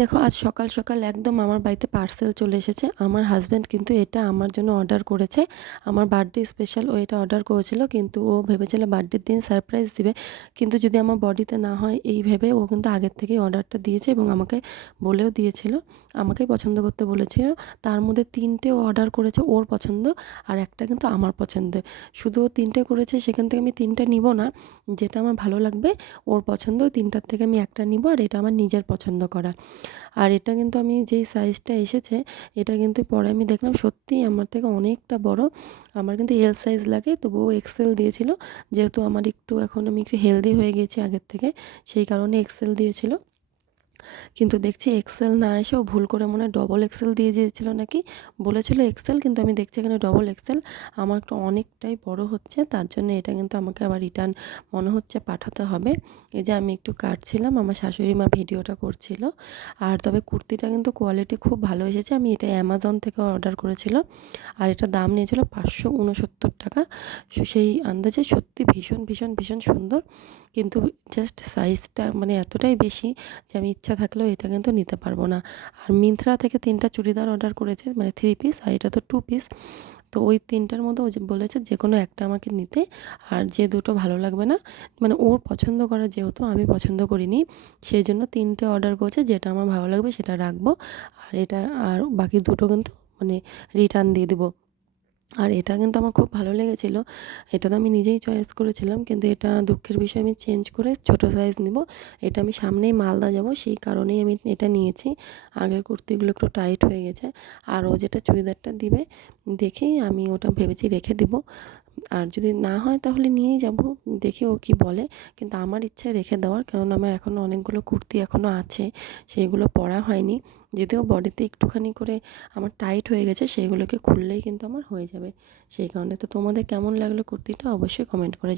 দেখো আজ সকাল সকাল একদম আমার বাড়িতে পার্সেল চলে এসেছে। আমার হাজব্যান্ড কিন্তু এটা আমার জন্য অর্ডার করেছে। আমার বার্থডে স্পেশাল ও এটা অর্ডার করেছিল, কিন্তু ও ভেবেছিল বার্থডের দিন সারপ্রাইজ দিবে, কিন্তু যদি আমার বডিতে না হয় এই ভেবে ও কিন্তু আগের থেকেই অর্ডারটা দিয়েছে এবং আমাকে বলেও দিয়েছিল, আমাকেই পছন্দ করতে বলেছিল। তার মধ্যে 3টে ও অর্ডার করেছে ওর পছন্দ, আর একটা কিন্তু আমার পছন্দের। শুধু ও 3টে করেছে, সেখান থেকে আমি 3টে নিব না, যেটা আমার ভালো লাগবে ওর পছন্দ 3টার থেকে আমি একটা নিব, আর এটা আমার নিজের পছন্দ করা। আর এটা কিন্তু আমি যেই সাইজটা এসেছে, এটা কিন্তু পরে আমি দেখলাম সত্যিই আমার থেকে অনেকটা বড়। আমার কিন্তু এল সাইজ লাগে, তবুও এক্সেল দিয়েছিল। যেহেতু আমার একটু এখন আমি একটু হেলদি হয়ে গেছি আগের থেকে, সেই কারণে এক্সেল দিয়েছিল। কিন্তু দেখছি এক্সেল না এসে ও ভুল করে মনে হয় ডবল এক্সেল দিয়ে দিয়েছিল নাকি, বলেছিল এক্সেল, কিন্তু আমি দেখছি এখানে ডবল এক্সেল। আমার একটু অনেকটাই বড় হচ্ছে, তার জন্য এটা কিন্তু আমাকে আবার রিটার্ন মনে হচ্ছে পাঠাতে হবে। এই যে আমি একটু কাটছিলাম, আমার শাশুড়ি মা ভিডিওটা করছিল। আর তবে কুর্তিটা কিন্তু কোয়ালিটি খুব ভালো এসেছে। আমি এটা অ্যামাজন থেকে অর্ডার করেছিল, আর এটা দাম নিয়েছিল 569 টাকা। সেই আন্দাজে সত্যি ভীষণ ভীষণ ভীষণ সুন্দর, কিন্তু জাস্ট সাইজটা মানে এতটাই বেশি যে আমি ইচ্ছা থাকলেও এটা কিন্তু নিতে পারবো না। আর মিন্ত্রা থেকে 3টা চুড়িদার অর্ডার করেছে, মানে 3 পিস, আর এটা তো 2 পিস। তো ওই 3টার মধ্যে ও যে বলেছে যে কোনো একটা আমাকে নিতে, আর যে দুটো ভালো লাগবে না, মানে ওর পছন্দ করা যেহেতু আমি পছন্দ করিনি, সেই জন্য 3টে অর্ডার করেছে, যেটা আমার ভালো লাগবে সেটা রাখবো। আর এটা আর বাকি দুটো কিন্তু মানে রিটার্ন দিয়ে দেবো। আর এটা কিন্তু আমার খুব ভালো লেগেছিল। এটা তো আমি নিজেই চয়েস করেছিলাম, কিন্তু এটা দুঃখের বিষয় আমি চেঞ্জ করে ছোটো সাইজ নিব। এটা আমি সামনেই মালদা যাব, সেই কারণেই আমি এটা নিয়েছি। আগের কুর্তিগুলো একটু টাইট হয়ে গেছে। আর ও যেটা চুড়িদারটা দিবে, দেখি আমি ওটা ভেবেছি রেখে দিব। আর যদি না হয় তাহলে নিয়েই যাব, দেখি ও কী বলে। কিন্তু আমার ইচ্ছা রেখে দেওয়ার, কারণ আমার এখনও অনেকগুলো কুর্তি এখনও আছে, সেইগুলো পরা হয়নি। যদিও বডিতে একটুখানি করে আমার টাইট হয়ে গেছে, সেইগুলোকে খুললেই কিন্তু আমার হয়ে যাবে। সেই কারণে তো তোমাদের কেমন লাগলো কুর্তিটা অবশ্যই কমেন্ট করে